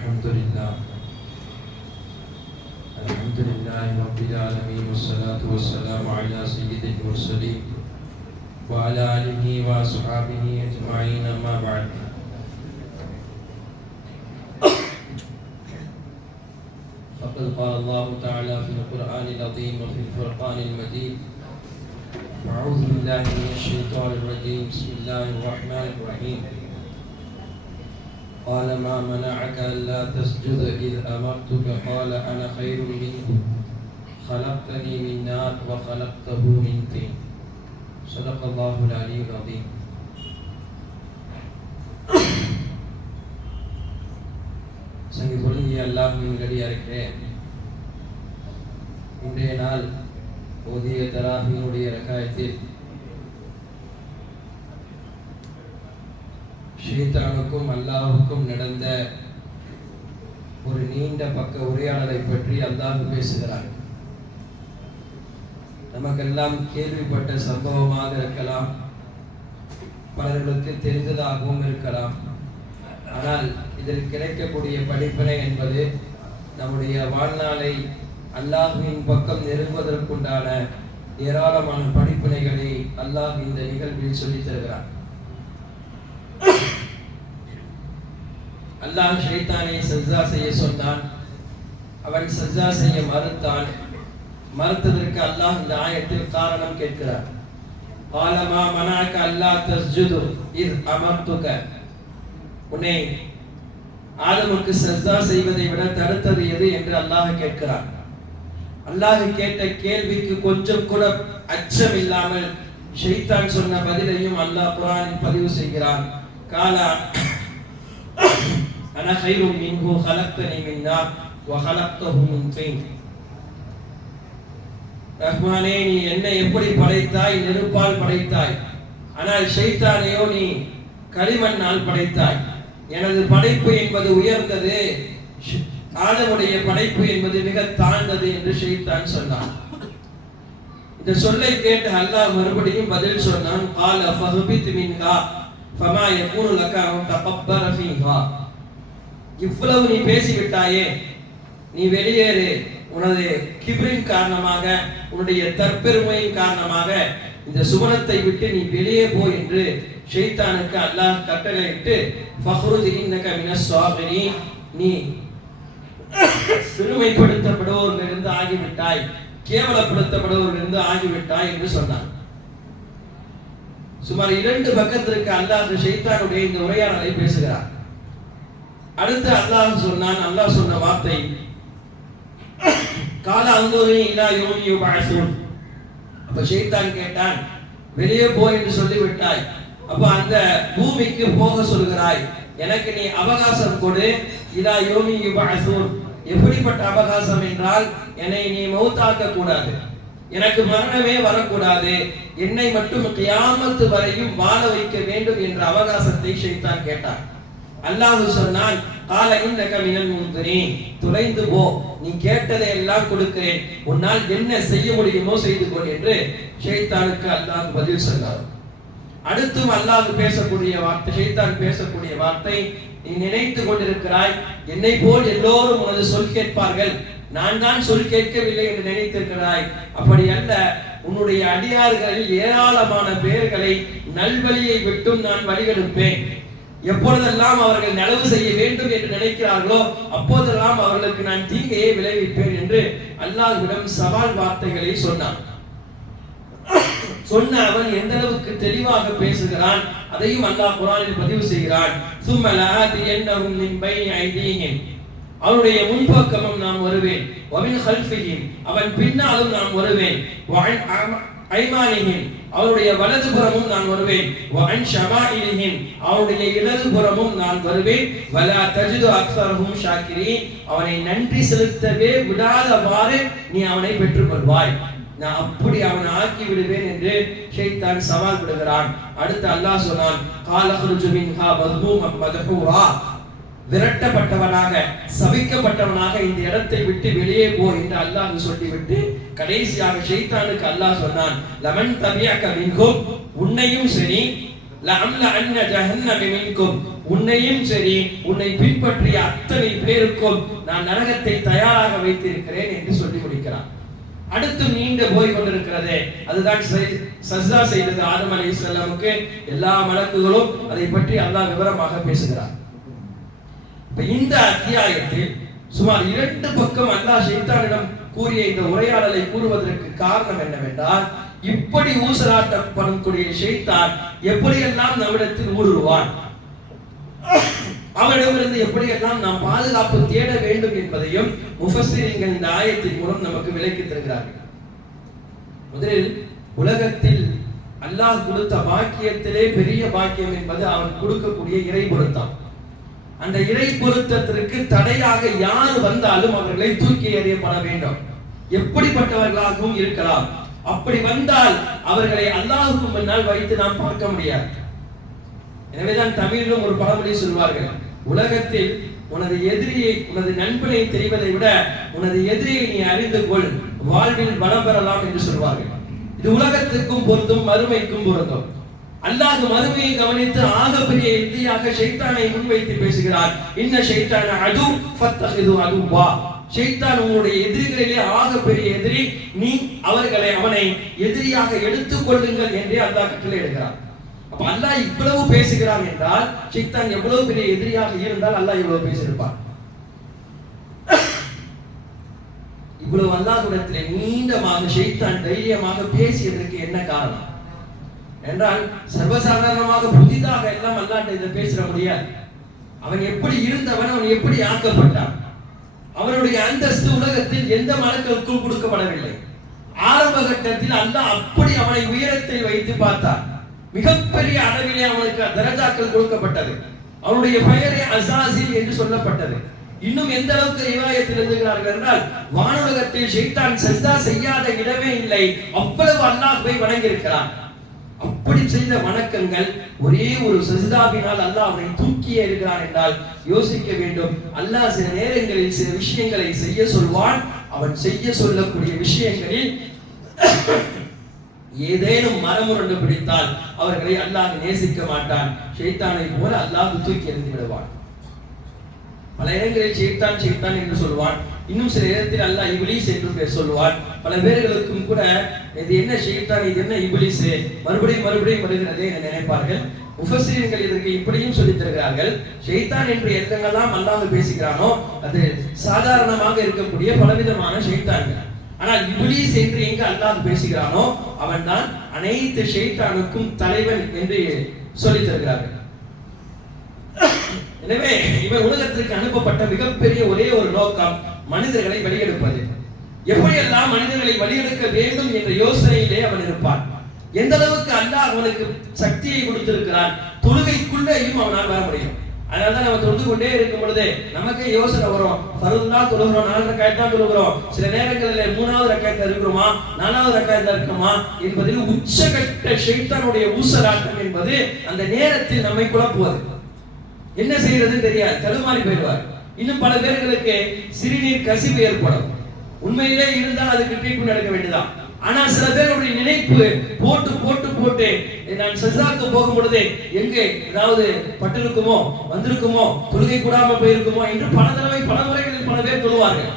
الحمد لله رب العالمين والصلاة والسلام على سيد المرسلين وعلى آله وأصحابه أجمعين أما بعد فقد قال الله تعالى في القرآن العظيم وفي الفرقان المجيد أعوذ بالله من الشيطان الرجيم بسم الله الرحمن الرحيم قال ما منعك ألا تسجد إذ أمرتك قال أنا خير منه خلقتني من نار وخلقته من طين صدق الله العلي العظيم. சங்கி பொருந்திய அல்லாஹ்வின் நல்லடியார்களே, இன்றைய நாள் ஓதிய தராவினுடைய ரகாயத்தில் ஷைத்தானுக்கும் அல்லாஹ்வுக்கும் நடந்த ஒரு நீண்ட பக்க உரையாடலை பற்றி அல்லாஹ் பேசுகிறார். நமக்கெல்லாம் கேள்விப்பட்ட சம்பவமாக இருக்கலாம், பலர்களுக்கு தெரிந்ததாகவும் இருக்கலாம். ஆனால் இதில் கிடைக்கக்கூடிய படிப்பினை என்பது நம்முடைய வாழ்நாளை அல்லாஹ்வின் பக்கம் நெருங்குவதற்குண்டான ஏராளமான படிப்பினைகளை அல்லாஹ் இந்த நிகழ்வில் சொல்லித் தருகிறார். அல்லாஹ் ஷைத்தானை சஜ்தா செய்ய சொன்னான். அவன் சஜ்தா செய்ய மறுத்தான். மறுத்ததற்கு அல்லாஹ் இந்த ஆயத்தில் காரணம் கேட்கிறார். قال ما منعك الا تسجد اذ امرتك, உன்னை ஆதமுக்கு சஜ்தா செய்வதை விட தடுத்தது எது என்று அல்லாஹ் கேட்கிறார். அல்லாஹ் கேட்ட கேள்விக்கு கொஞ்சம் கூட அச்சம் இல்லாமல் ஷைத்தான் சொன்ன பதிலையும் அல்லாஹ் குர்ஆனில் பதிவு செய்கிறான். காலா அன கைரும் மின்ஹு خلقتني من نار وخلقته من طين. ரஹ்மானே, நீ என்னை எப்படி படைத்தாய்? நெருப்பால் படைத்தாய். ஆனால் ஷைத்தானையோ நீ களிமண்ணால் படைத்தாய். எனது படைப்பு என்பது உயர்ந்தது, ஆதமுடைய படைப்பு என்பது மிக தாழ்ந்தது என்று ஷைத்தான் சொன்னான். இந்த சொல்லை கேட்டு அல்லாஹ் மறுபடியும் பதில் சொன்னான். قال فهبط منها فما يكون لك ان تكبر فيها. இவ்வளவு நீ பேசிவிட்டாயே, நீ வெளியேறு. உனது கிப்ரின் காரணமாக, உன்னுடைய தற்பெருமையின் காரணமாக இந்த சுவனத்தை விட்டு நீ வெளியே போ என்று ஷைத்தானுக்கு அல்லாஹ் கட்டளையிட்டு ஃபஹ்ருஜ் இன்னக மினஸ் ஸாகிரீன், நீ சிறுமைப்படுத்தப்படுவோரிலிருந்து ஆகிவிட்டாய், கேவலப்படுத்தப்படுவோரிலிருந்து ஆகிவிட்டாய் என்று சொன்னான். சுமார் 2 பக்கத்திற்கு அல்லாஹ் ஷைத்தானுடைய இந்த உரையாடலை பேசுகிறார். அடுத்து அல்லாஹ் சொன்னான். அல்லாஹ் சொன்ன வார்த்தை கால அன்துரி இலா யௌமி யுபஅஸூன். அப்ப ஷைத்தான் கேட்டான், வெளியே போ என்று சொல்லிவிட்டாய், அப்ப அந்த பூமிக்கு போக சொல்கிறாய், எனக்கு நீ அவகாசம் கொடு. இலா யௌமி யுபஅஸூன், எப்படிப்பட்ட அவகாசம் என்றால் என்னை நீ மௌத்தாக்க கூடாது, எனக்கு மரணமே வரக்கூடாது, என்னை மட்டும் கியாமத் வரையும் வாழ வைக்க வேண்டும் என்ற அவகாசத்தை ஷைத்தான் கேட்டான். அல்லாஹ் சொன்னான், கால இன்னக மினல் முன்திரீன், தொலைந்து போ, நீ கேட்டதை எல்லாம் கொடுக்கிறேன், உன்னால் என்ன செய்ய முடியுமோ செய்து கொள் என்று ஷைத்தானுக்கு அல்லாஹ் பதில் சொன்னார். அடுத்தும் அல்லாஹ் பேசக்கூடிய வார்த்தை, ஷைத்தான் பேசக்கூடிய வார்த்தை, நீ நினைத்து கொண்டிருக்கிறாய் என்னை போல் எல்லோரும் உனது சொல் கேட்பார்கள், நான் தான் சொல் கேட்கவில்லை என்று நினைத்திருக்கிறாய். அப்படி அல்ல, உன்னுடைய அடியார்களில் ஏராளமான பேர்களை நல்வழியை விட்டும் நான் வழிகெடுப்பேன். எப்பொழுதெல்லாம் அவர்கள் நலவு செய்ய வேண்டும் என்று நினைக்கிறார்களோ அப்போதெல்லாம் அவர்களுக்கு நான் தீங்கையை விளைவிப்பேன் என்று அல்லாஹ்விடம் சவால் வார்த்தைகளை சொன்னான். சொன்ன அவன் எந்த அளவுக்கு தெளிவாக பேசுகிறான் அதையும் அல்லாஹ் குர்ஆனில் பதிவு செய்கிறான். ثُمَّ لَآتِيَنَّهُم مِّن بَيْنِ أَيْدِيهِمْ, அவனுடைய முன்பக்கமும் நான் வருவேன். وَمِنْ خَلْفِهِمْ, அவன் பின்னாலும் நான் வருவேன். وَعَنْ ஐமானிஹிம், அவருடைய வலதுபுறமும் நான் வருவேன். வஅன் ஷமாயிலிஹிம், அவருடைய இடதுபுறமும் நான் வருவேன். வலா தஜிது அக்ஸரஹும் ஷாக்கிரீன், அவனை நன்றி செலுத்தவே விடாதவாறு நீ அவனை பெற்றுக்கொள்வாய், நான் அப்படி அவனை ஆக்கி விடுவேன் என்று ஷைத்தான் சவால் விடுகிறான். அடுத்து அல்லாஹ் சொன்னான், கால ஹுருஜு மின்ஹா மத்மூமன் மத்ஹூரா, விரட்டப்பட்டவனாக சபிக்கப்பட்டவனாக இந்த இடத்தை விட்டு வெளியே போ என்று அல்லாஹ் சொல்லிவிட்டு கடைசியாக ஷைத்தானுக்கு அல்லாஹ் சொன்னான், லமன் தபியக மின்ஹும், உன்னையும் சரி லஅம்ல அன்ன ஜஹன்னம மின்கும், உன்னையும் சரி உன்னை பின்பற்றிய அத்தனை பேருக்கும் நான் நரகத்தை தயாராக வைத்திருக்கிறேன் என்று சொல்லி முடிக்கிறார். அடுத்து நீண்ட போய் கொண்டிருக்கிறதே, அதுதான் சஜ்தா செய்தது ஆதம் அலைஹிஸ்ஸலாமுக்கு. எல்லா மலக்குகளும் அதை பற்றி அல்லாஹ் விவரமாக பேசுகிறார். இந்த அத்தியாயத்தில் சுமார் 2 பக்கம் அல்லாஹ் ஷைத்தானிடம் கூறிய இந்த உரையாடலை கூறுவதற்கு காரணம் என்னவென்றால், இப்படி ஊசலாட்டப்படக்கூடிய ஷைத்தான் எப்படியெல்லாம் நம்மிடத்தில் ஊடுருவான், அவனிடமிருந்து எப்படியெல்லாம் நாம் பாதுகாப்பு தேட வேண்டும் என்பதையும் முஃபஸ்ஸிரீன்கள் இந்த ஆயத்தின் மூலம் நமக்கு விளக்கி தருகிறார்கள். முதலில் உலகத்தில் அல்லாஹ் கொடுத்த பாக்கியத்திலே பெரிய பாக்கியம் என்பது அவன் கொடுக்கக்கூடிய இறை பொருத்தம். அந்த இறை பொருத்தத்திற்கு தடையாக யார் வந்தாலும் அவர்களை தூக்கி எறியப்பட வேண்டும், எப்படிப்பட்டவர்களாகவும் இருக்கலாம். அப்படி வந்தால் அவர்களை அல்லாஹ்வுக்கு முன்னால் வைத்து நாம் பார்க்க முடியாது. எனவேதான் தமிழிலும் ஒரு பழமொழி சொல்வார்கள், உலகத்தில் உனது எதிரியை உனது நண்பனை தெரிவதை விட உனது எதிரியை நீ அறிந்து கொள், வாழ்வில் பலம் பெறலாம் என்று சொல்வார்கள். இது உலகத்திற்கும் பொருந்தும், மறுமைக்கும் பொருந்தும். அல்லாஹ் மறுமையை கவனித்து ஆகப்பெரிய எதிரியாக ஷைத்தானை முன்வைத்து பேசுகிறார். இன்ன ஷைத்தான அது ஃபத்தஹிது அதுவா, ஷைத்தான் உங்களுடைய எதிரிகளிலே ஆகப்பெரிய எதிரி, நீ அவனை எதிரியாக எடுத்துக் கொள்ளுங்கள் என்றே அல்லாஹ் கட்டளை இடுகிறார். அப்ப அல்லாஹ் இவ்வளவு பேசுகிறான் என்றால் ஷைத்தான் எவ்வளவு பெரிய எதிரியாக இருந்தால் அல்லாஹ் இவ்வளவு பேசியிருப்பான். இவ்வளவு அல்லாஹ்விடத்திலே நீண்டமாக ஷைத்தான் தைரியமாக பேசியதற்கு என்ன காரணம் என்றால், சர்வசாதாரணமாக புதிதாக எல்லாம் அல்லாஹ்ட்ட இதை பேச முடியாது. அவன் எப்படி இருந்தவன், அவன் எப்படி ஆக்கப்பட்டான், அவனுடைய அந்தஸ்து உலகத்தில் எந்த மலக்குக்கும் கொடுக்கப்படவில்லை. ஆரம்ப கட்டத்தில் அல்லாஹ் அப்படி அவனை உயரத்தை வைத்து பார்த்தான். மிகப்பெரிய அளவிலே அவனுக்கு தரஜாக்கள் கொடுக்கப்பட்டது. அவனுடைய பெயரே அஸாஸில் என்று சொல்லப்பட்டது. இன்னும் எந்த அளவுக்கு ரிவாயத்தில் எழுதுகிறார்கள் என்றால், வானுலகத்தில் ஷைத்தான் சஜ்தா செய்யாத இடமே இல்லை, அவ்வளவு அல்லாஹ்வை வணங்கி இருக்கிறான். அப்படி செய்த வணக்கங்கள் ஒரே ஒரு சஜ்தாவினால் அல்லாஹ் அவனை தூக்கி இருக்கிறான் என்றால் யோசிக்க வேண்டும். அல்லாஹ் சில நேரங்களில் சில விஷயங்களை செய்ய சொல்வான். அவன் செய்ய சொல்லக்கூடிய விஷயங்களில் ஏதேனும் மரமுரண்டு பிடித்தால் அவர்களை அல்லாஹ் நேசிக்க மாட்டான். ஷைத்தானை போல அல்லாஹ் தூக்கி எறிந்து விடுவான். பல இடங்களில் ஷைத்தான் என்று சொல்வான். இன்னும் சில இடத்தில் அல்லாஹ் இப்லீஸ் என்று சொல்வான். பல பேர்களுக்கும் கூட இது என்ன ஷைத்தான், இது என்ன இப்லீஸ், மறுபடியும் வருகிறதே என்று நினைப்பார்கள். முஃபஸ்ஸிரீன்கள் இதற்கு இப்படியும் சொல்லித் தருகிறார்கள். ஷைத்தான் என்று எங்கெல்லாம் அல்லாஹ் பேசுகிறானோ அது சாதாரணமாக இருக்கக்கூடிய பலவிதமான ஷைத்தான்கள். ஆனால் இப்லீஸ் என்று எங்கு அல்லாஹ் பேசுகிறானோ அவன் தான் அனைத்து ஷைத்தானுக்கும் தலைவன் என்று சொல்லித் தருகிறார்கள். எனவே இவன் உலகத்திற்கு அனுப்பப்பட்ட மிகப்பெரிய ஒரே ஒரு நோக்கம் மனிதர்களை வழியெடுப்பது. எப்படியெல்லாம் மனிதர்களை வழியெடுக்க வேண்டும் என்ற யோசனையிலே அவன் இருப்பான். எந்த அளவுக்கு அல்லாஹ் அவனுக்கு சக்தியை கொடுத்திருக்கிறான், தொழுகைக்குள்ளேயும் அவனால் வர முடியும். அதனாலதான் நம்ம தொழுது கொண்டே இருக்கும் பொழுது நமக்கே யோசனை வரும், ஃபர்துதான் தொழுகிறோம், 4 ரக்காத் தான் தொழுகிறோம், சில நேரங்களில் 3வது ரக்காத்ல இருக்கிறோமா 4வது ரக்காத்ல இருக்குமா என்பதில் உச்சகட்ட ஷைத்தானுடைய ஊசலாட்டம் என்பது அந்த நேரத்தில் நம்மை குழப்புவது. என்ன செய்யறது தெரியாது, தடுமாறி போயிடுவார். இன்னும் பல பேர்களுக்கு சிறுநீர் கசிவு ஏற்படும். உண்மையிலே இருந்தால் அதுக்கு ட்ரீட்மெண்ட் எடுக்க வேண்டியதான். ஆனா சில பேருடைய நினைப்பு போட்டு நான் சஜ்தாக்கு போகும் பொழுது எங்கே ஏதாவது பட்டிருக்குமோ, வந்திருக்குமோ, தொழுகை கூடாம போயிருக்குமோ என்று பல முறைகளில் பல பேர் சொல்லுவார்கள்.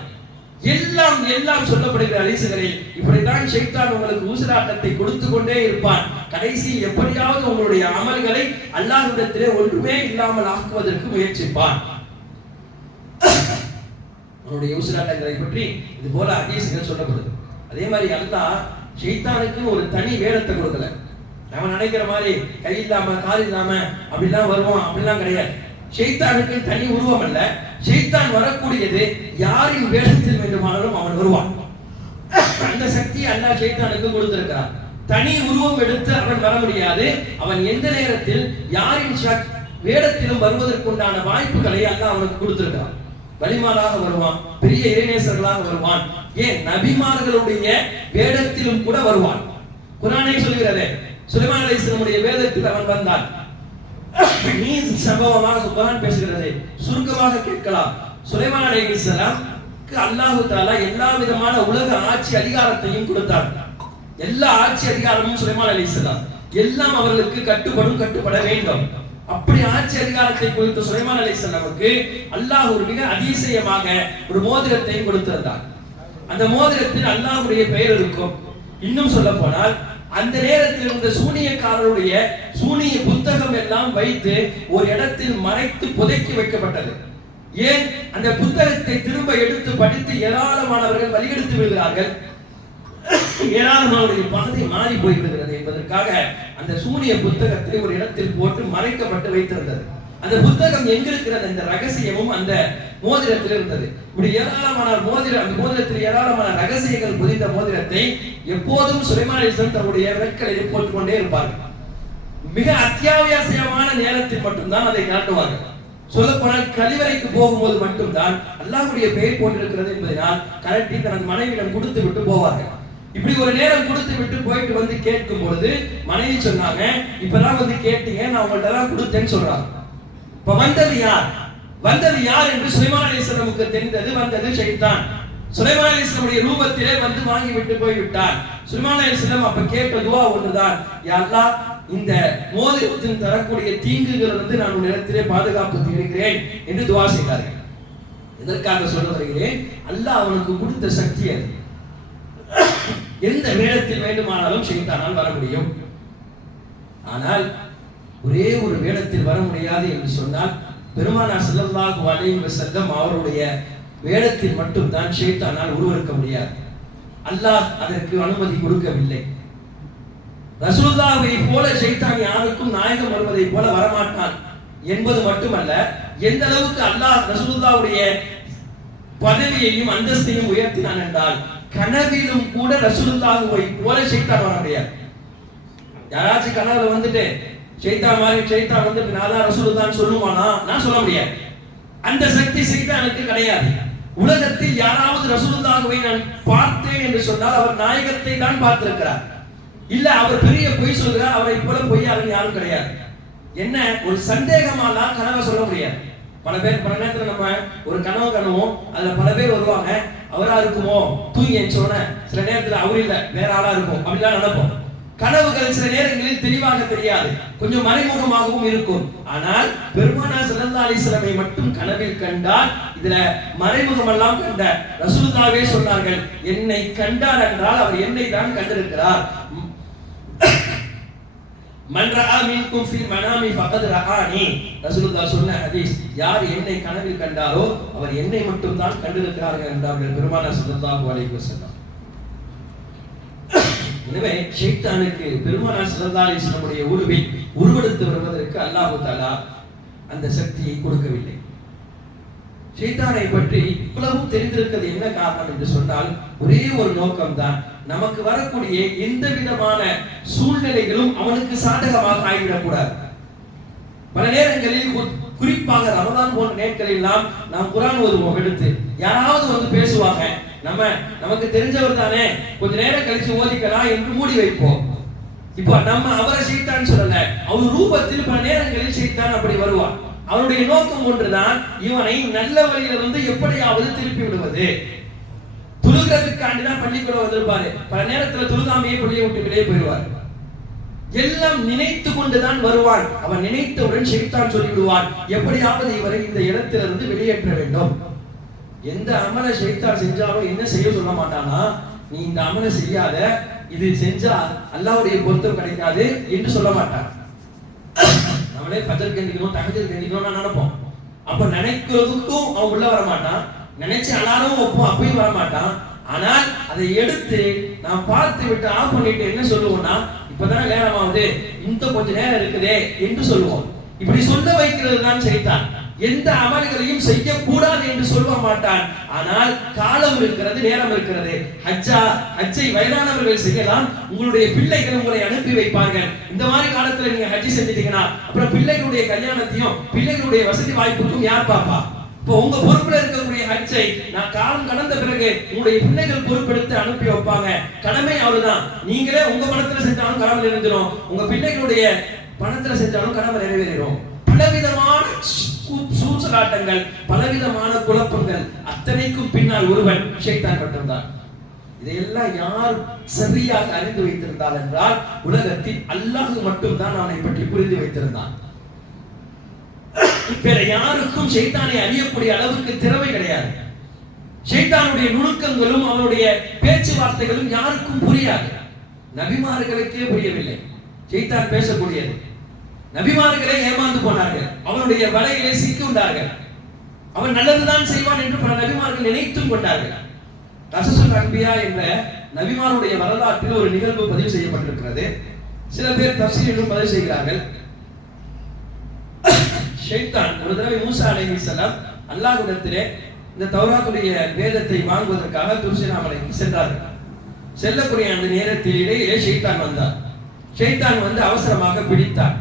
எல்லாம் சொல்லப்படுகிற ஹதீஸ்களில் இப்படித்தான் ஷைத்தான் உங்களுக்கு ஊசலாட்டத்தை கொடுத்து கொண்டே இருப்பான். கடைசியில் எப்படியாவது உங்களுடைய அமல்களை அல்லாஹ்விடத்திலே ஒன்றுமே இல்லாமல் ஆக்குவதற்கு முயற்சிப்பான். உங்களுடைய ஊசலாட்டங்களை பற்றி இது போல ஹதீஸ்கள் சொல்லப்படுது. அதே மாதிரி அல்லாஹ் ஷைத்தானுக்கு ஒரு தனி வேடத்தை கொடுக்கல. நம்ம நினைக்கிற மாதிரி கை இல்லாம கால் இல்லாம அப்படிலாம் வருவான், அப்படிலாம் கிடையாது. ஷைத்தானுக்கு தனி உருவம் அல்ல. ஷைத்தான் வரக்கூடியது யாரின் வேஷத்தில் வேண்டுமானாலும் அவன் வருவான். அந்த சக்தியை அல்லாஹ் ஷைத்தானுக்கு கொடுத்திருக்கிறான். தனி உருவம் எடுத்து அவன் வர முடியாது. அவன் எந்த நேரத்தில் யாரின் வேடத்திலும் வருவதற்குண்டான வாய்ப்புகளை அல்லாஹ் அவனுக்கு கொடுத்திருக்கிறான். வலிமாராக வருவான், பெரிய இறைநேசர்களாக வருவான், ஏன் நபிமார்களுடைய வேடத்திலும் கூட வருவான். குர்ஆனே சொல்கிறது, சுலைமான் அலைஹிஸ்ஸலாமுடைய வேதத்தில் அவன் வந்தான். நீ சம்பவமாக குர்ஆன் பேசுகிறது, சுருக்கமாக கேட்கலாம். சுலைமான் அலைஹிஸ்ஸலாமுக்கு அல்லாஹ் தஆலா எல்லா விதமான உலக ஆட்சி அதிகாரத்தையும் கொடுத்தார். எல்லா ஆட்சி அதிகாரமும் சுலைமான் அலைஹிஸ்ஸலாம். எல்லாம் அவர்களுக்கு கட்டுப்பட வேண்டும். அப்படி ஆட்சி அதிகாரத்தை குறித்த சுலைமான் அலைஹிஸ்ஸலாமுக்கு அல்லாஹ் ஒரு மிக அதிசயமாக ஒரு மோதிரத்தை கொடுத்திருந்தார். அந்த மோதிரத்தில் அல்லாஹ்வுடைய பெயர் இருக்கும். இன்னும் சொல்ல போனால் அந்த நேரத்தில் இருந்த சூனியக்காரருடைய சூனிய புத்தகம் எல்லாம் வைத்து ஒரு இடத்தில் மறைத்து புதைக்கி வைக்கப்பட்டது. ஏன்? அந்த புத்தகத்தை திரும்ப எடுத்து படித்து ஏராளமானவர்கள் வழிகெடுத்து விடுகிறார்கள், ஏராளமானவருடைய பகுதி மாறி போய்விடுகிறது என்பதற்காக அந்த சூனிய புத்தகத்தை ஒரு இடத்தில் போட்டு மறைக்கப்பட்டு வைத்திருந்தது. அந்த புத்தகம் எங்க இருக்கிறது? அந்த ரகசியமும் அந்த மோதிரத்தில் இருந்தது. இப்படி ஏராளமான அந்த மோதிரத்தில் ஏராளமான ரகசியங்கள் புரிந்த மோதிரத்தை எப்போதும் சுலைமான் அலைஹிஸ்ஸலாம் தன்னுடைய வெட்களில் போட்டுக் கொண்டே இருப்பார்கள். மிக அத்தியாவசியமான நேரத்தில் மட்டும்தான் அதை காட்டுவார்கள். சொல்லப்போனால் கழிவறைக்கு போகும்போது மட்டும்தான் அல்லாஹ்வுடைய பெயர் போட்டிருக்கிறது என்பதனால் கலட்டி தனது மனைவியிடம் கொடுத்து விட்டு போவார்கள். இப்படி ஒரு நேரம் கொடுத்து விட்டு போயிட்டு வந்து கேட்கும் பொழுது மனைவி சொன்னாங்க, இப்பதான் வந்து கேட்டீங்க, நான் உங்கள்ட்ட தான் கொடுத்தேன்னு சொல்றாங்க. இப்ப வந்தது யார் என்று சுலைமான் அலைஹிஸ்ஸலாமுக்கு தெரிந்தது. வந்தது ஷைத்தான். சுலைமான் அலைஹிஸ்ஸலாமுடைய ரூபத்திலே வந்து வாங்கி விட்டு போய்விட்டார். சுலைமான் அலைஹிஸ்ஸலாம் அப்ப கேட்ட துஆ ஒன்றுதான், யா அல்லாஹ், இந்த மோதிரத்தின் தரக்கூடிய தீங்குகளிலிருந்து நான் உன்னிடத்திலே பாதுகாப்பு தேடுகிறேன் என்று துஆ செய்தார்கள். இதற்காக சொல்ல வருகிறேன், அல்லாஹ் அவனுக்கு கொடுத்த சக்தி அது. எந்த வேடத்தில் வேண்டுமானாலும் ஷைத்தானால் வர முடியும். ஆனால் ஒரே ஒரு வேடத்தில் வர முடியாது என்று சொன்னால் பெருமானார் ஸல்லல்லாஹு அலைஹி வஸல்லம் அவருடைய வேடத்தில் மட்டும்தான் ஷைத்தானால் உருவெடுக்க முடியாது. அல்லாஹ் அதற்கு அனுமதி கொடுக்கவில்லை. ரசூலுல்லாஹ்வை போல ஷைத்தான் யாருக்கும் நாயகம் வருவதை போல வரமாட்டான் என்பது மட்டுமல்ல, எந்த அளவுக்கு அல்லாஹ் ரசூலுல்லாஹ்வுடைய பதவியையும் அந்தஸ்தையும் உயர்த்தினான் என்றால் கனவிலும் கூட ரசூலுல்லாஹ்வை போல ஷைத்தான் வர முடியாது. யாராச்சும் கனவுல வந்துட்டு ஷைத்தான் வந்துட்டு நான் தான் ரசூலுல்லாஹ்னு சொல்லுவானா? நான் சொல்ல முடியாது. அந்த சக்தி ஷைத்தானுக்கு கிடையாது. உலகத்தில் யாராவது ரசூலுல்லாஹ்வை நான் பார்த்தேன் என்று சொன்னால் அவர் நாயகத்தை தான் பார்த்திருக்கிறார். இல்ல அவர் பெரிய பொய் சொல்கிறார், அவரை போல பொய்யாளன் யாரும் கிடையாது. என்ன ஒரு சந்தேகமாலாம் கனவை சொல்ல முடியாது. பல நேரத்துல நம்ம ஒரு கனவும் அதுல பல பேர் வருவாங்க, அவரா இருக்குமோ, தூங்கி எஞ்சோன சில நேரத்துல அவர் இல்ல வேற ஆளா இருக்கும் அப்படிலாம் நினைப்போம். கனவுகள் சில நேரங்களில் தெளிவாக தெரியாது, கொஞ்சம் மறைமுகமாகவும் இருக்கும். ஆனால் பெருமானார் ஸல்லல்லாஹு அலைஹி வஸல்லம் மட்டும் கனவில் கண்டால் இதுல மறைமுகம் எல்லாம் கண்ட ரசூலுல்லாஹ்வே சொன்னார்கள், என்னை கண்டார் என்றால் அவர் என்னை தான் கண்டிருக்கிறார். மன் ரஆ மின்கும் ஃபில் மனாமி ஃபகத் ரஆனி, ரசூலுல்லாஹ் சொன்ன ஹதீஸ். யார் என்னை கனவில் கண்டாரோ அவர் என்னை மட்டும் தான் கண்டிருக்கிறார்கள் என்றார்கள் பெருமானார் ஸல்லல்லாஹு அலைஹி வஸல்லம். எனவே ஷைத்தானுக்கு பெருமானார் ஸல்லல்லாஹு அலைஹி வஸல்லம் உருவை உருவெடுத்து வருவதற்கு அல்லாஹ் தஆலா அந்த சக்தியை கொடுக்கவில்லை. ஷைத்தானை பற்றி இவ்வளவும் தெரிந்திருக்கிறது என்ன காரணம் என்று சொன்னால் ஒரே ஒரு நோக்கம்தான், நமக்கு வரக்கூடிய எந்த விதமான சூழ்நிலைகளும் அவனுக்கு சாதகமாக ஆகிவிடக்கூடாது. பல நேரங்களில் குறிப்பாக ரமதான் போன்ற நேரங்களில் நாம் குர்ஆன் ஓதுவோம், எடுத்து யாராவது வந்து பேசுவாங்க, நமக்கு தெரிஞ்சவர் தானே கொஞ்ச நேரம் கழிச்சு ஓதிக்கலாம் என்று மூடி வைப்போம். இப்போ நம்ம அவரை ஷைத்தான் சொல்லல, அவர் ரூபத்தில் பல நேரங்களில் ஷைத்தான் அப்படி வருவான். அவருடைய நோக்கம் ஒன்றுதான், இவனை நல்ல வழியிலிருந்து எப்படியாவது திருப்பி விடுவது. துலுகிறதுக்காண்டிதான் பள்ளிக்குள்ள வந்திருப்பாரு, பல நேரத்துல துலுகாமையே பள்ளியை விட்டு வெளியே போயிடுவார். எல்லாம் நினைத்து கொண்டுதான் வருவான். அவன் நினைத்தவுடன் ஷைத்தான் சொல்லிவிடுவான், எப்படியாவது இவரை இந்த இடத்திலிருந்து வெளியேற்ற வேண்டும். எந்த அமலை ஷைத்தான் செஞ்சாலும் என்ன செய்ய சொல்ல மாட்டானா, நீ இந்த அமலை செய்யாத, இது செஞ்சா அல்லாஹ்வுடைய பொருத்தம் கிடைக்காது என்று சொல்ல மாட்டான். நம்மளே ஃபஜர் கண்டிக்கணும், தஹஜ்ஜுத் கண்டிக்கணும் நினைப்போம். அப்ப நினைக்கிறதுக்கும் அவன் உள்ள வர மாட்டான், நினைச்சு அலாரம் வைப்போம், அப்பயும் வர மாட்டான். ஆனால் அதை எடுத்து நாம் பார்த்து விட்டு ஆஃப் பண்ணிட்டு என்ன சொல்லுவோம்னா, இப்பதானே நேரமாவது, இன்னும் கொஞ்ச நேரம் இருக்குதே என்று சொல்லுவோம். இப்படி சொல்ல வைக்கிறது தான் ஷைத்தான். எந்த அமல்களையும் செய்யக்கூடாது என்று சொல்ல மாட்டான். ஆனால் காலம் இருக்கிறது, நேரம் இருக்கிறது. ஹஜ்ஜை வயதானவர்கள் செய்யலாம், உங்களுடைய பிள்ளைகள் உங்களை அனுப்பி வைப்பார்கள். இந்த மாதிரி காலத்துல நீங்க ஹஜ் செஞ்சிட்டீங்கன்னா அப்புறம் பிள்ளைகளுடைய கல்யாணத்தையும் பிள்ளைகளுடைய வசதி வாய்ப்புக்கும் யார் பாப்பா? இப்போ உங்க பொறுப்புல இருக்கக்கூடிய ஹஜ்ஜை நான் காலம் கடந்த பிறகு உங்களுடைய பிள்ளைகள் பொறுப்பெடுத்து அனுப்பி வைப்பாங்க. கடமை அவ்வளவுதான். நீங்களே உங்க பணத்துல செஞ்சாலும் கடமை நிறைவேறும், உங்க பிள்ளைகளுடைய பணத்துல செஞ்சாலும் கடமை நிறைவேறும். பலவிதமான சூழ்ச்சிலாட்டங்கள், பலவிதமான குழப்பங்கள், அத்தனைக்கும் பின்னால் ஒருவன் ஷைத்தான் மட்டும்தான். இதையெல்லாம் யார் சரியாக அறிந்து வைத்திருந்தால் என்றால் உலகத்தில் அல்லாஹ் மட்டும்தான் அவனை பற்றி புரிந்து வைத்திருந்தான். வேற யாருக்கும் ஷைத்தானை அறியக்கூடிய அளவுக்கு திறமை கிடையாது. ஷைத்தானுடைய நுணுக்கங்களும் அவனுடைய பேச்சுவார்த்தைகளும் யாருக்கும் புரியாது. நபிமார்களுக்கே புரியவில்லை ஷைத்தான் பேசக்கூடியது. நபிமார்களே ஏமாந்து போனார்கள், அவனுடைய வலையிலே சிக்கியுண்டார்கள். அவன் நல்லதுதான் செய்வான் என்று பல நபிமார்கள் நினைத்தும் கொண்டார்கள். கஸஸுல் அன்பியா என்ற நபிமாருடைய வரலாற்றில் ஒரு நிகழ்வு பதிவு செய்யப்பட்டிருக்கிறது. சில பேர் தஃசீரிலும் பதிவு செய்கிறார்கள். ஷைத்தான் ஒரு தடவை மூசா அலைஹிஸ்ஸலாம் அல்லாஹ்விடத்திலே இந்த தௌராத்துடைய வேதத்தை வாங்குவதற்காக துர்சினா மலைக்கு சென்றார்கள். செல்லக்கூடிய அந்த நேரத்தில் இடையிலே ஷைத்தான் வந்தார். ஷைத்தான் வந்து அவசரமாக பிடித்தான்.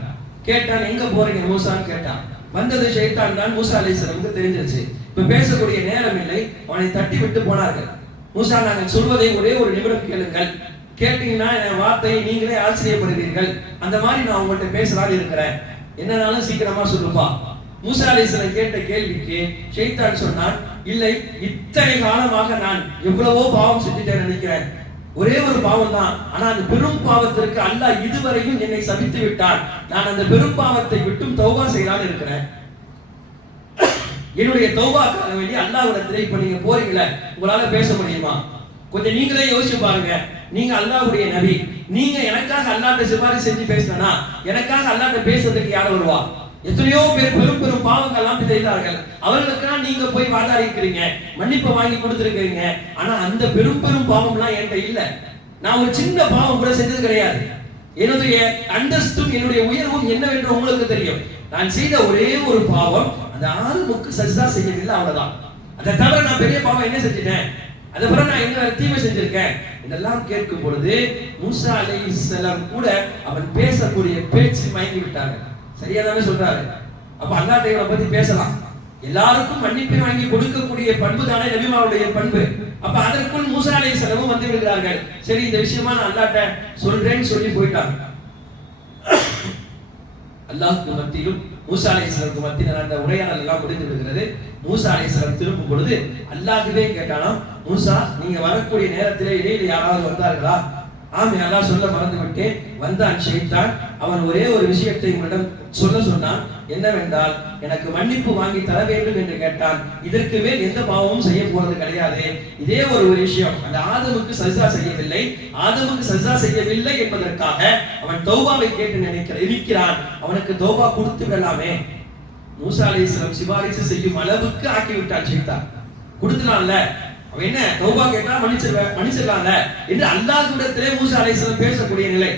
கேட்டான், எங்க போறீங்க மூசான்னு கேட்டான். வந்தது ஷைத்தான் தான். மூசா அலைஹிஸ்ஸலாமுக்கு தெரிஞ்சிருச்சு இப்ப பேசக்கூடிய நேரம் இல்லை. அவனை தட்டி விட்டு போனார்கள். மூசா, நாங்கள் சொல்வதை ஒரே ஒரு நிமிடம் கேளுங்கள், கேட்டீங்கன்னா என் வார்த்தையை நீங்களே ஆச்சரியப்படுவீர்கள். அந்த மாதிரி நான் உங்கள்கிட்ட பேசலான்னு இருக்கிறேன், என்னன்னாலும் சீக்கிரமா சொல்லுப்பா. மூசா அலைஹிஸ்ஸலாம் கேட்ட கேள்விக்கு ஷைத்தான் சொன்னான், இல்லை, இத்தனை காலமாக நான் எவ்வளவோ பாவம் செஞ்சுட்டேன் நினைக்கிறேன். ஒரே ஒரு பாவம் தான், ஆனா அந்த பெரும் பாவத்திற்கு அல்லாஹ் இதுவரையும் என்னை சபித்து விட்டான். நான் அந்த பெரும் பாவத்தை விட்டும் தௌபா செய்யலான்னு இருக்கிறேன். என்னுடைய தௌபாக்காக வேண்டி அல்லாஹ்விடத்திலே இப்ப நீங்க போறீங்களே, உங்களால பேச முடியுமா? கொஞ்சம் நீங்களே யோசிச்சு பாருங்க. நீங்க அல்லாஹ்வுடைய நபி, நீங்க எனக்காக அல்லாஹ்ட்ட சிபாரிசு செஞ்சு பேசினா எனக்காக அல்லாஹ்ட்ட பேசுறதுக்கு யார் வருவா? எத்தனையோ பேர் பெரும் பெரும் பாவங்கள் எல்லாம் செய்தார்கள். அவர்களுக்கெல்லாம் நீங்க போய் வாதாடி இருக்கிறீங்க, மன்னிப்பு வாங்கி கொடுத்திருக்கிறீங்க. ஆனா அந்த பெரும் பெரும் பாவம் எல்லாம் என்கிட்ட இல்ல. நான் ஒரு சின்ன பாவம் கூட செஞ்சது கிடையாது. என்னுடைய அந்தஸ்தும் என்னுடைய உயர்வும் என்னவென்று உங்களுக்கு தெரியும். நான் செய்த ஒரே ஒரு பாவம், அந்த ஆளுமுக்கு சஜ்தா செய்யவில்லை, அவ்வளவுதான். அதை தவிர நான் பெரிய பாவம் என்ன செஞ்சிட்டேன்? அதை பிறகு நான் என்ன தீமை செஞ்சிருக்கேன்? இதெல்லாம் கேட்கும் பொழுது மூசா அலைஹிஸ்ஸலாம் கூட அவன் பேசக்கூடிய பேச்சு மயங்கி விட்டாங்க. சரியா தானே சொல்றாரு? அப்ப அல்லாஹ் இவனை பத்தி பேசலாம். எல்லாருக்கும் மன்னிப்பை வாங்கி கொடுக்கக்கூடிய பண்பு தானே நபிமாருடைய பண்பு. அப்ப அதற்குள் மூசா அலைஹிஸ்ஸலாம் வந்து விடுகிறார்கள். சரி, இந்த விஷயமா நான் அல்லாஹ்ட்ட சொல்றேன்னு சொல்லி போயிட்டாங்க. அல்லாஹ்வுக்கு மத்தியிலும் மூசா அலைஹிஸ்ஸலாமுக்கு மத்தியில் அந்த உரையாடல் எல்லாம் முடிந்து விடுகிறது. மூசா அலைஹிஸ்ஸலாம் திரும்பும் பொழுது அல்லாஹ்வே கேட்டானாம், மூசா, நீங்க வரக்கூடிய நேரத்திலே இடையில யாராவது வந்தார்களா? ஆமே, அல்லாஹ் சொல்ல மறந்து விட்டேன். வந்தான் ஷைத்தான். அவன் ஒரே ஒரு விஷயத்தை உங்களிடம் சொல்ல சொன்னான். என்னவென்றால், எனக்கு மன்னிப்பு வாங்கி தர வேண்டும் என்று கேட்டான். இதற்கு மேல் எந்த பாவமும் செய்ய போறது கிடையாது. இதே ஒரு விஷயம், அந்த ஆதமுக்கு சஜ்தா செய்யவில்லை, ஆதமுக்கு சஜ்தா செய்யவில்லை என்பதற்காக அவன் தௌபாவை கேட்டு இருக்கிறான். அவனுக்கு தௌபா கொடுத்து விடலாமே. மூசா அலைஹிஸ்ஸலாம் சிபாரிசு செய்யும் அளவுக்கு ஆக்கி விட்டான் ஷைத்தான். கொடுத்துலாம்ல, அவன் என்ன தௌபா கேட்டா மன்னிச்சிடலாம்ல என்று அல்லாஹ்விடத்திலே மூசா அலைஹிஸ்ஸலாம் பேசக்கூடிய நிலை.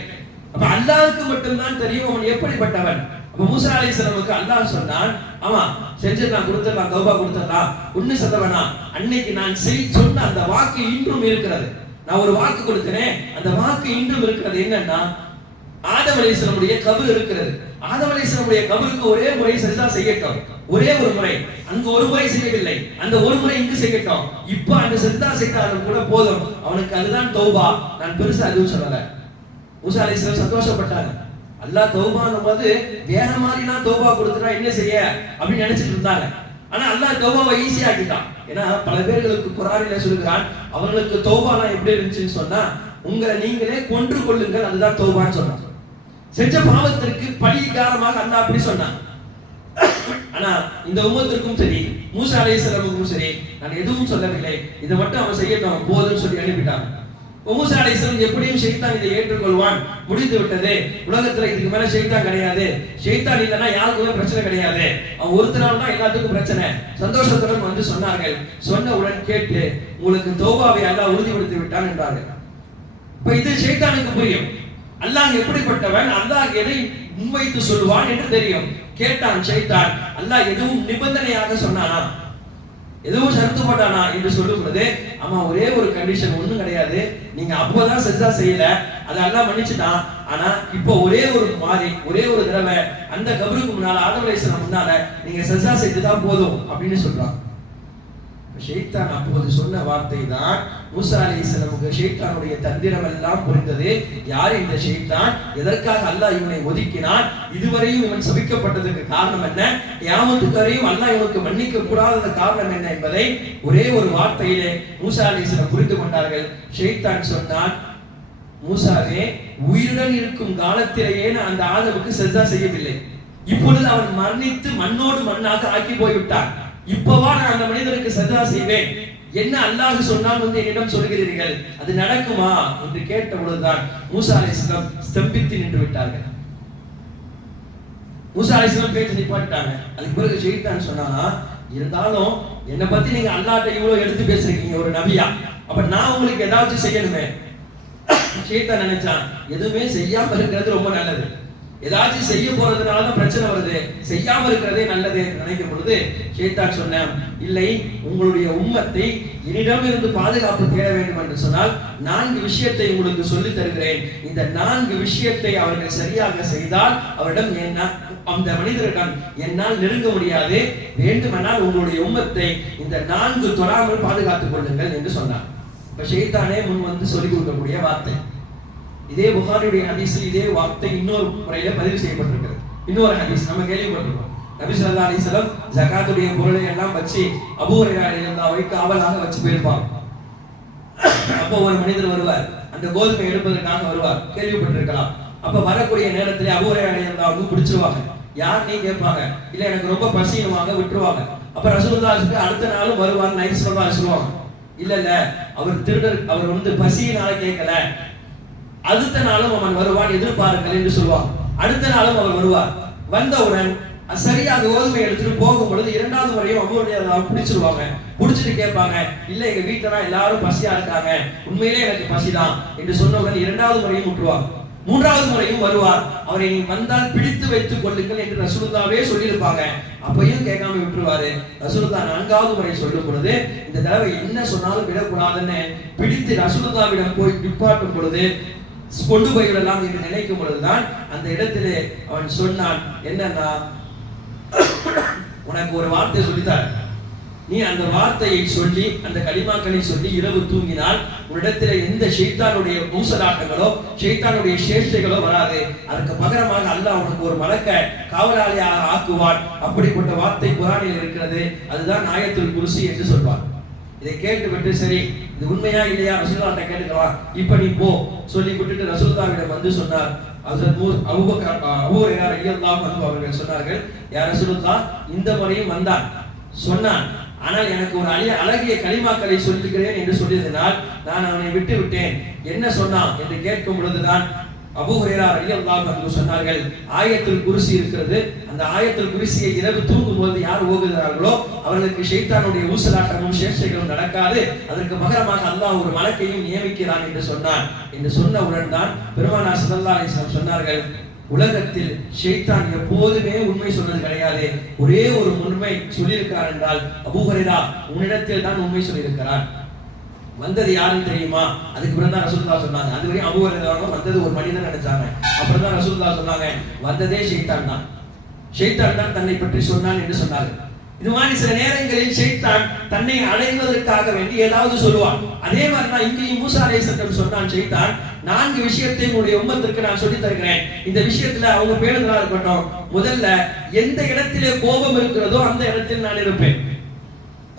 அப்ப அல்லாஹ்வுக்கு மட்டும்தான் தெரியும் அவன் எப்படிப்பட்டவன். அப்ப மூசா அலைஹிஸ்ஸலாமுக்கு அல்லாஹ் சொன்னான், ஆமா செஞ்சிடலாம், கொடுத்துடலாம், தௌபா கொடுத்துடலாம், ஒண்ணு சொல்றவனா, அன்னைக்கு நான் சொன்ன அந்த வாக்கு இன்றும் இருக்கிறது. நான் ஒரு வாக்கு கொடுத்தேனே, அந்த வாக்கு இன்றும் இருக்கிறது. என்னன்னா, ஆதம் அலைஹிஸ்ஸலாமுடைய கபர் இருக்கிறது. ஆதம் அலைஹிஸ்ஸலாமுடைய கபருக்கு ஒரே முறை சஜ்தா செய்யட்டும், ஒரே ஒரு முறை. அங்க ஒரு முறை செய்யவில்லை, அந்த ஒரு முறை இங்கு செய்யட்டும். இப்ப அந்த சஜ்தா செய்தாலும் கூட போதும், அவனுக்கு அதுதான் தௌபா. நான் பெருசா எதுவும் சொல்லல. மூசா அலைஹிஸ்ஸலாம் சந்தோஷப்பட்டாங்க. அல்லாஹ் தௌபானும் போது வேற மாதிரினா தௌபா கொடுத்துட்டா என்ன செய்ய அப்படின்னு நினைச்சிட்டு இருந்தாங்க. ஆனா அல்லாஹ் தௌபாவை ஈஸியா ஆக்கிட்டான். ஏன்னா பல பேர்களுக்கு குர்ஆனிலே சொல்கிறான், அவங்களுக்கு தௌபாலாம் எப்படி இருந்துச்சுன்னு சொன்னா, உங்களை நீங்களே கொன்று கொள்ளுங்கள், அதுதான் தௌபான்னு சொன்னான். செஞ்ச பாவத்திற்கு பழிகாரமாக அல்லாஹ் அப்படி சொன்னான். ஆனா இந்த உம்மத்திற்கும் சரி, மூசா அலைஹிஸ்ஸலாமுக்கும் சரி, நான் எதுவும் சொல்லவில்லை, இதை மட்டும் அவன் செய்யட்டும் போதும்னு சொல்லி அனுப்பிட்டாங்க. மூசா அலைஹிஸ்ஸலாம் எப்படியும் ஷைத்தான் இதை ஏற்றுக்கொள்வான், முடிந்து விட்டது, உலகத்துல இதுக்கு மேல ஷைத்தான் கிடையாது, ஷைத்தான் இல்லைன்னா யாருக்குமே பிரச்சனை கிடையாது, அவன் ஒருத்தரால் தான் எல்லாத்துக்கும் பிரச்சனை, சந்தோஷத்துடன் வந்து சொன்னார்கள். சொன்னவுடன் கேட்டு உங்களுக்கு தௌபாவை அல்லாஹ் உறுதிப்படுத்தி விட்டான் என்றார்கள். இப்ப இது ஷைத்தானுக்கு புரியும், அல்லாஹ் எப்படிப்பட்டவன், அல்லாஹ் எதை முன்வைத்து சொல்வான் என்று தெரியும். கேட்டான் ஷைத்தான், அல்லாஹ் எதுவும் நிபந்தனையாக சொன்னானா, எதுவும் ஷரத்து போட்டானா என்று சொல்லும் பொழுது, ஆமா ஒரே ஒரு கண்டிஷன், ஒண்ணும் கிடையாது, நீங்க அப்போதான் சஜ்தா செய்யல, அதை அல்லாஹ் மன்னிச்சுட்டான். ஆனா இப்போ ஒரே ஒரு மாதிரி, ஒரே ஒரு தடவை அந்த கபருக்கு முன்னால, ஆதம் அலைஹிஸ்ஸலாம் முன்னால நீங்க சஜ்தா செய்துதான் போதும் அப்படின்னு சொல்றான். ஷைத்தான் அப்போது சொன்ன வார்த்தை தான் மூசா அலைஹிஸ்ஸலாமுக்கு ஷைத்தானுடைய தந்திரம் எல்லாம் புரிந்தது. யார் இந்த ஷைத்தான், எதற்காக அல்லாஹ் இவனை ஒதுக்கினான், இதுவரையும் இவன் சபிக்கப்பட்டதற்கு காரணம் என்ன, கியாமத்துக்கு வரையும் அல்லாஹ் இவனுக்கு மன்னிக்க கூடாத காரணம் என்ன என்பதை ஒரே ஒரு வார்த்தையிலே மூசா அலைஹிஸ்ஸலாம் புரிந்து கொண்டார்கள். ஷைத்தான் சொன்னான், மூசாவே, உயிருடன் இருக்கும் காலத்திலேயே நான் அந்த ஆதமுக்கு சஜ்தா செய்யவில்லை, இப்பொழுது அவன் மரணித்து மண்ணோடு மண்ணாக ஆக்கி போய்விட்டான், இப்பவா நான் அந்த மனிதனுக்கு சஜ்தா செய்வேன், என்ன அல்லாஹ் சொன்னால் என்னிடம் சொல்கிறீர்கள், அது நடக்குமா என்று கேட்ட பொழுதுதான் மூசா அலைஹிஸ்ஸலாம் ஸ்தம்பித்து நின்று விட்டார்கள். மூசா அலைஹிஸ்ஸலாம் பேச்சு நிப்பாட்டாங்க. அதுக்கு பிறகு ஷைத்தான் சொன்னா, இருந்தாலும் என்னை பத்தி நீங்க அல்லாஹ்ட்ட இவ்வளவு எடுத்து பேசுறீங்க ஒரு நபியா, அப்ப நான் உங்களுக்கு ஏதாச்சும் செய்யணுமே. ஷைத்தான் நினைச்சான், எதுவுமே செய்யாம இருக்கிறது ரொம்ப நல்லது, ஏதாச்சும் செய்ய போறதுனாலதான் பிரச்சனை வருது, செய்யாம இருக்கிறதே நல்லது என்று நினைக்கும் பொழுது ஷைத்தான் சொன்னான், இல்லை, உங்களுடைய உம்மத்தை என்னிடம் இருந்து பாதுகாப்பு தேட வேண்டும் என்று சொன்னால் 4 விஷயத்தை உங்களுக்கு சொல்லி தருகிறேன். இந்த 4 விஷயத்தை அவர்கள் சரியாக செய்தால் அவரிடம் அந்த மனிதரிடம் என்னால் நெருங்க முடியாது, வேண்டுமானால் உங்களுடைய உம்மத்தை இந்த 4 தொடாமல் பாதுகாத்துக் கொள்ளுங்கள் என்று சொன்னார். இப்ப ஷைத்தானே முன் வந்து சொல்லிக் கொடுக்கக்கூடிய வார்த்தை. இதே புகாரியுடைய ஹதீஸில் இதே வார்த்தை இன்னொரு முறையில பதிவு செய்யப்பட்டிருக்கிறது. இன்னொரு ஹதீஸ் நம்ம கேள்விப்பட்டிருக்கோம். நபி ஸல்லல்லாஹு அலைஹி வஸல்லம் ஜகாத்துடைய பொருளை எல்லாம் வச்சு அபூ ஹுரைரா ரலியல்லாஹு காவலாக வச்சு போயிருப்பாங்க. அப்போ ஒரு மனிதர் வருவார், அந்த கோதுமை எடுப்பதற்காக வருவார், கேள்விப்பட்டிருக்கலாம். அப்ப வரக்கூடிய நேரத்திலே அபூ ஹுரைரா ரலியல்லாஹு பிடிச்சிருவாங்க. யார் நீ கேட்பாங்க, இல்ல எனக்கு ரொம்ப பசியுவாங்க, விட்டுருவாங்க. அப்ப ரசூலுல்லாஹ்வுக்கு அடுத்த நாளும் வருவார், நைட் சொல்லுவாங்க, இல்ல அவர் திருடர், அவர் வந்து பசியினால கேட்கல, அடுத்த நாளும் அவன் வருவான், எதிர்பாருங்கள் என்று சொல்லுவான். அடுத்த நாளும் அவர் வருவார். வந்தவுடன் சரியாக கோதுமை எடுத்துட்டு போகும் பொழுது 2வது முறையும் அவருடைய பிடிச்சிருவாங்க. பிடிச்சிட்டு கேட்பாங்க, இல்ல எங்க வீட்டுல எல்லாரும் பசியா இருக்காங்க, உண்மையிலே எனக்கு பசிதான் என்று சொன்னவுடன் 2வது முறையும் விட்டுருவாங்க. 3வது முறையும் வருவார். அவரை நீ வந்தால் பிடித்து வைத்துக் கொள்ளுங்கள் என்று ரசூலுல்லாஹ்வே சொல்லியிருப்பாங்க. அப்பையும் கேட்காம விட்டுருவாரு. ரசூலுல்லாஹ் 4வது முறை சொல்லும் பொழுது இந்த தடவை என்ன சொன்னாலும் விடக்கூடாதுன்னு பிடித்து ரசூலுல்லாஹ்விடம் போய் நிப்பாட்டும் பொழுது கொண்டு போய்விடலாம் என்று நினைக்கும் பொழுதுதான் அந்த இடத்திலே அவன் சொன்னான், என்னன்னா, உனக்கு ஒரு வார்த்தை சொல்லித்தார், நீ அந்த வார்த்தையை சொல்லி அந்த கலிமாக்களை சொல்லி இரவு தூங்கினால் உன்னிடத்திலே எந்த ஷைத்தானுடைய ஊசலாட்டங்களோ ஷைத்தானுடைய சேஷ்டைகளோ வராது, அதுக்கு பகரமாக அல்லாஹ் உனக்கு ஒரு மலக்க காவலாளியாக ஆக்குவான். அப்படிப்பட்ட வார்த்தை குர்ஆனில் இருக்கிறது, அதுதான் ஆயத்துல் குர்சி என்று சொல்வார். இதை கேட்டுவிட்டு சரி இது உண்மையா இல்லையா ரசூலுல்லாஹ்ட்ட கேட்டுக்கலாம், இப்ப நீ போ சொல்லி விட்டுட்டு ரசூலுல்லாஹ்விடம் வந்து சொன்னார். ஹஜ்ரத் அபூ ஹுரைரா ரலியல்லாஹு அன்ஹு அவர்கள் சொன்னார்கள், யா ரசூலுல்லாஹ், இந்த முறையும் வந்தான் சொன்னான், ஆனால் எனக்கு ஒரு அழகிய கலிமாக்களை சொல்லுகிறேன் என்று சொல்லியதனால் நான் அவனை விட்டு விட்டேன், என்ன சொன்னான் என்று கேட்கும் பொழுதுதான் அபூ ஹுரைரா ரலியல்லாஹு அன்ஹு சொன்னார்கள், ஆயத்துல் குர்சி இருக்கிறது, அந்த ஆயத்துல் குர்சியை இரவு தூங்கும் போது யார் ஓதுகிறார்களோ அவர்களுக்கு ஷைத்தானுடைய ஊசலாட்டமும் சேஷ்டைகளும் நடக்காது, அதற்கு பகரமாக அல்லாஹ் ஒரு மலக்கையும் நியமிக்கிறான் என்று சொன்னான். என்று சொன்னவுடன் தான் பெருமானார் ஸல்லல்லாஹு அலைஹி வஸல்லம் சொன்னார்கள், உலகத்தில் ஷைத்தான் எப்போதுமே உண்மை சொன்னது கிடையாது, ஒரே ஒரு உண்மை சொல்லியிருக்கிறார் என்றால் அபூ ஹுரைரா உன்னிடத்தில் தான் உண்மை சொல்லியிருக்கிறார். வந்தது யாருன்னு தெரியுமா? அதுக்கு பிறகு தான் ரசூலுல்லாஹ் சொன்னாங்க. அதுவரையும் அபூ ஹுரைரா வந்தது ஒரு மனிதன் நினைச்சாங்க. அப்புறம் தான் ரசூலுல்லாஹ் சொன்னாங்க, வந்ததே ஷைத்தான் தான், ஷைத்தான் தான் தன்னை பற்றி சொன்னான் என்று சொன்னார்கள். இது மாதிரி சில நேரங்களில் ஷைத்தான் தன்னை அடைவதற்காக வேண்டி ஏதாவது சொல்லுவான். அதே மாதிரி தான் இங்கேயும் மூசா அலைஹிஸ்ஸலாம் சொன்னான், ஷைத்தான் 4 விஷயத்தை உங்களுடைய உம்மத்திற்கு நான் சொல்லி தருகிறேன், இந்த விஷயத்துல அவங்க பேணுதலா இருக்கட்டும். முதல்ல எந்த இடத்திலே கோபம் இருக்கிறதோ அந்த இடத்தில் நான் இருப்பேன்.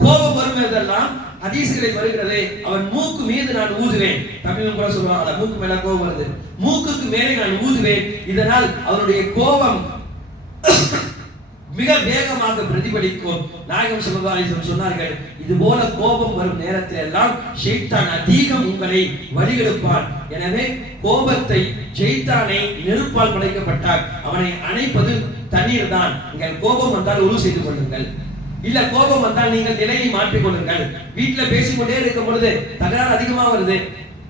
கோபம் வரும்போதெல்லாம் ஹதீஸ்களில் வருகிறது, அவன் மூக்கு மீது நான் ஊதுவேன். தமிழில் கூட சொல்லுவாங்க, மூக்கு மேல கோபம் வருது, மூக்குக்கு மேலே நான் ஊதுவேன், இதனால் அவருடைய கோபம் மிக வேகமாக பிரதிபலிக்கும். நாயகம் ஸல்லல்லாஹு அலைஹி வஸல்லம் சொன்னார்கள், இது போல கோபம் வரும் நேரத்தில் எல்லாம் ஷைத்தான் அதிகம் உங்களை வழிகெடுப்பான். எனவே கோபத்தை ஷைத்தானை நெருப்பால் படைக்கப்பட்டார், அவனை அணைப்பது தண்ணீர் தான். நீங்கள் கோபம் வந்தால் உரு செய்து கொள்ளுங்கள், இல்ல கோபம் வந்தால் நீங்கள் நிலையை மாற்றிக் கொள்ளுங்கள். வீட்டுல பேசிக்கொண்டே இருக்கும் பொழுது தகராறு அதிகமா வருது,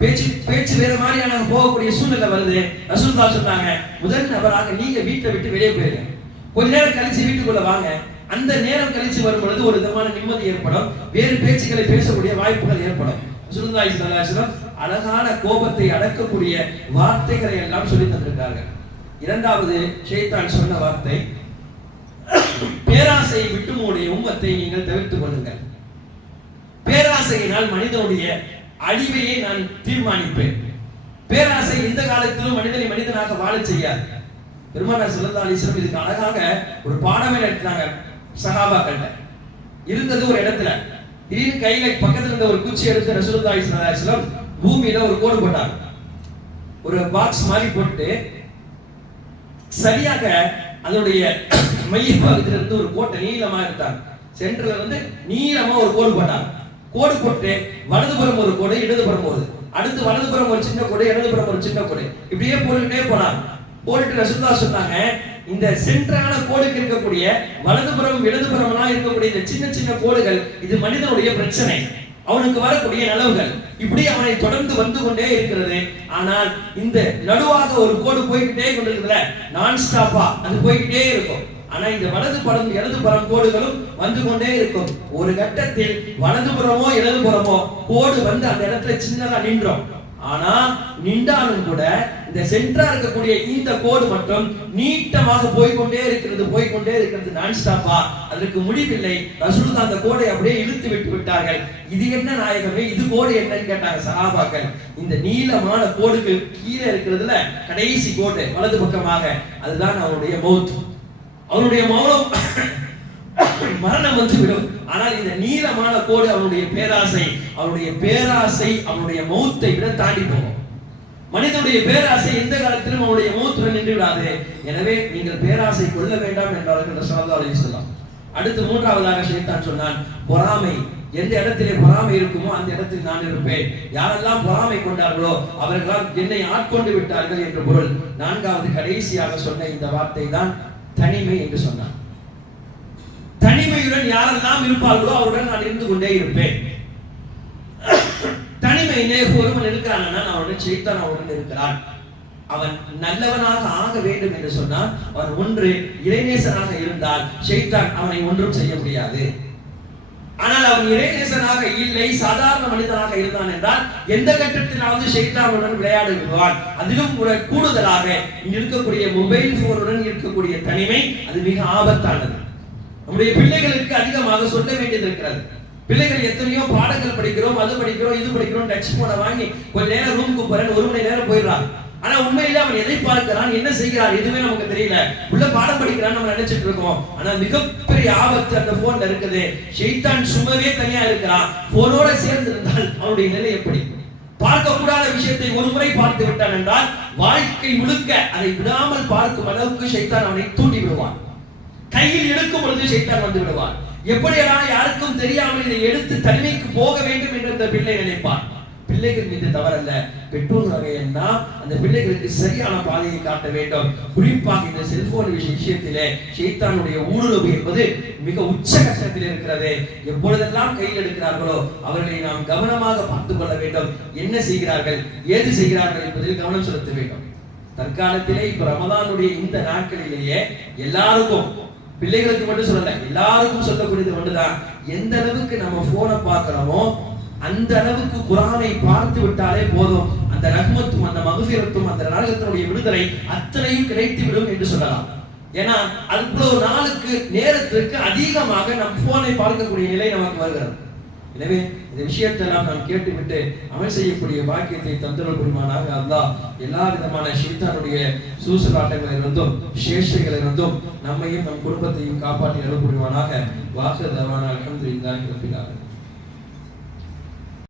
பேச்சு வேற மாதிரியான போகக்கூடிய சூழ்நிலை வருது. ரசூலுல்லாஹ் சொன்னாங்க, முதல் நபராக நீங்க வீட்டை விட்டு வெளியே போயிருங்க, கொஞ்ச நேரம் கழிச்சு வீட்டுக்குள்ள வாங்க. அந்த நேரம் கழிச்சு வரும் பொழுது ஒரு விதமான நிம்மதி ஏற்படும், வேறு பேச்சுக்களை பேசக்கூடிய வாய்ப்புகள் ஏற்படும். ரசூலுல்லாஹி ஸல்லல்லாஹு அலைஹி வஸல்லம் அழகான கோபத்தை அடக்கக்கூடிய வார்த்தைகளை எல்லாம் சொல்லி தந்திருக்கார்கள். இரண்டாவது ஷைத்தான் சொன்ன வார்த்தை, பேராசையை விட்டு உங்களுடைய உம்மத்தை நீங்கள் தவிர்த்துக் கொள்ளுங்கள். பேராசையினால் மனிதனுடைய அழிவையே நான் தீர்மானிப்பேன். பேராசை இந்த காலத்திலும் மனிதனை மனிதனாக வாழச் செய்யாது. பெருமானார் ஸல்லல்லாஹு அலைஹி வஸல்லம் இதுக்கு அழகாக ஒரு பாடமே நடத்தினாங்க. சஹாபாக்கள்ட்ட இருந்தது ஒரு இடத்துல திடீர்னு கையில பக்கத்துல இருந்த ஒரு குச்சி எடுத்து ரசூலுல்லாஹி ஸல்லல்லாஹு அலைஹி வஸல்லம் பூமியில ஒரு கோடு போட்டாங்க. ஒரு பாக்ஸ் மாதிரி போட்டு சரியாக அதனுடைய மையப்பகுதியில இருந்து ஒரு கோட்டை நீளமா எடுத்தாங்க. சென்டர்ல வந்து நீளமா ஒரு கோடு போட்டாங்க. கோடு போட்டு வலதுபுறம் ஒரு கோடு, இடதுபுறம் ஒரு, அடுத்து வலதுபுறம் ஒரு சின்ன கோடு, இடதுபுறம் ஒரு சின்ன கோடு, இப்படியே போட்டுட்டே போனாங்க. போட்டுட்டு ரசூலுல்லாஹ் சொன்னாங்க, இந்த சென்டரான கோடுக்கு இருக்கக்கூடிய வலதுபுறம் இடதுபுறம்லாம் இருக்கக்கூடிய இந்த சின்ன சின்ன கோடுகள் இது மனிதனுடைய பிரச்சனை, அவனுக்கு வரக்கூடிய நலவுகள், இப்படி அவனை தொடர்ந்து வந்து கொண்டே இருக்கிறது. ஆனால் இந்த நடுவாக ஒரு கோடு போய்கிட்டே கொண்டிருக்கிறதுல நான் ஸ்டாப்பா அது போய்கிட்டே இருக்கும். ஆனா இந்த வலதுபுறம் இடதுபுறம் கோடுகளும் வந்து கொண்டே இருக்கும். ஒரு கட்டத்தில் வலதுபுறமோ இடதுபுறமோ கோடு வந்து அந்த இடத்துல சின்னதா நின்றோம். ஆனா நின்றாலும் கூட இந்த சென்டரா இருக்கக்கூடிய இந்த கோடு மட்டும் நீட்டமாக போய்கொண்டே இருக்கிறது நான் ஸ்டாப்பா, அதற்கு முடிவில்லை. ரசூலுல்லாஹ் அந்த கோடை அப்படியே இழுத்து விட்டு விட்டார்கள். இது என்ன நாயகமே, இது கோடு என்னன்னு கேட்டாங்க சஹாபாக்கள். இந்த நீளமான கோடுக்கு கீழே இருக்கிறதுல கடைசி கோடு வலது பக்கமாக, அதுதான் அவனுடைய மௌத், அவனுடைய மௌனம் மரணம் வந்து விடும். ஆனால் இந்த நீளமான கோடு அவனுடைய பேராசை, அவனுடைய மௌத்தை விட தாண்டி போகும். மனிதனுடைய பேராசை எந்த காலத்திலும் அவனுடைய மௌத்துடன் நின்று விடாது. எனவே நீங்கள் பேராசை கொள்ள வேண்டாம் என்றார்கள் ஸல்லல்லாஹு அலைஹி வஸல்லம். அடுத்து மூன்றாவதாக ஷைத்தான் சொன்னான், பொறாமை. எந்த இடத்திலே பொறாமை இருக்குமோ அந்த இடத்தில் நான் இருப்பேன். யாரெல்லாம் பொறாமை கொண்டார்களோ அவர்களால் என்னை ஆட்கொண்டு விட்டார்கள் என்று பொருள். நான்காவது கடைசியாக சொன்ன இந்த வார்த்தை தான் தனிமை என்று சொன்னான். தனிமையுடன் யாரெல்லாம் இருப்பார்களோ அவருடன் நான் இருந்து கொண்டே இருப்பேன். தனிமையிலே ஒருவன் இருக்கிறான், அவனுடன் ஷைத்தான் அவனுடன் இருக்கிறான். அவன் நல்லவனாக ஆக வேண்டும் என்று சொன்னால் அவன் ஒன்று இறைநேசனாக இருந்தால் ஷைத்தான் அவனை ஒன்றும் செய்ய முடியாது. ஆனால் அவன் இறைநேசனாக இல்லை, சாதாரண மனிதனாக இருந்தான் என்றால் எந்த கட்டத்திலாவது ஷைத்தானுடன் விளையாடுவான். அதிலும் கூட கூடுதலாக இங்க இருக்கக்கூடிய மொபைல் போனுடன் இருக்கக்கூடிய தனிமை அது மிக ஆபத்தானது. நம்முடைய பிள்ளைகளுக்கு அதிகமாக சொல்ல வேண்டியது இருக்கிறது. பிள்ளைகள் எத்தனையோ பாடங்கள் படிக்கிறோம், அது படிக்கிறோம், இது படிக்கிறோம், டச் போனை வாங்கி கொஞ்ச நேரம் ரூமுக்கு போறேன், 1 மணி நேரம் போயிடுறான். ஆனா உண்மையில அவன் எதை பார்க்கிறான், என்ன செய்கிறான் எதுவுமே நமக்கு தெரியல. உள்ள பாடம் படிக்கிறான்னு நம்ம நினைச்சிட்டு இருக்கோம். ஆனா மிகப்பெரிய ஆபத்து அந்த போன்ல இருக்குது. ஷைத்தான் சும்மாவே தனியா இருக்கிறான். போனோட சேர்ந்து இருந்தால் அவனுடைய நிலை எப்படி? பார்க்க கூடாத விஷயத்தை ஒரு முறை பார்த்து விட்டான் என்றால் வாழ்க்கை முழுக்க அதை விடாமல் பார்க்கும் அளவுக்கு ஷைத்தான் அவனை தூண்டி விடுவான். கையில் எடுக்கும் பொழுது ஷைத்தான் வந்து விடுவான். எப்படியெல்லாம் யாருக்கும் தெரியாமல் இதை எடுத்து தனிமைக்கு போக வேண்டும் என்று அந்த பிள்ளை நினைப்பான். பிள்ளைகள் மீது தவறல்ல, பெற்றோர் என்ன அந்த பிள்ளைகளுக்கு சரியான பாதையை காட்ட வேண்டும். குறிப்பாக இந்த செல்போன் விஷயத்திலே ஷைத்தானுடைய ஊடுருவு என்பது மிக உச்சகட்டத்தில் இருக்கிறது. எப்பொழுதெல்லாம் கையில் எடுக்கிறார்களோ அவர்களை நாம் கவனமாக பார்த்துக் கொள்ள வேண்டும். என்ன செய்கிறார்கள், ஏது செய்கிறார்கள் என்பதில் கவனம் செலுத்த வேண்டும். தற்காலத்திலே இப்ப ரமதானுடைய இந்த நாட்களிலேயே எல்லாருக்கும், பிள்ளைகளுக்கு மட்டும் சொல்லல, எல்லாருக்கும் சொல்லக்கூடியது ஒன்றுதான், எந்த அளவுக்கு நம்ம போனை பார்க்கிறோமோ அந்த அளவுக்கு குர்ஆனை பார்த்து விட்டாலே போதும், அந்த ரஹ்மத்தும் அந்த மக்ஃபிரத்தும் அந்த நரகத்தினுடைய விடுதலை அத்தனையும் கிடைத்து விடும் என்று சொல்லலாம். ஏன்னா அவ்வளவு நாளுக்கு நேரத்திற்கு அதிகமாக நம் போனை பார்க்கக்கூடிய நிலை நமக்கு வருகிறது. எனவே இந்த விஷயத்தெல்லாம் நாம் கேட்டுவிட்டு அமல் செய்யக்கூடிய பாக்கியத்தை தந்தருள் புரிவானாக. அல்லாஹ் எல்லா விதமான ஷைத்தானுடைய சூசலாட்டங்களிலிருந்தும் சேஷ்டைகளிலிருந்தும் நம்மையும் நம் குடும்பத்தையும் காப்பாற்றி அருள் புரிவானாக. வாஹிர் தஅவானா அல்ஹம்துலில்லாஹி ரப்பில் ஆலமீன்.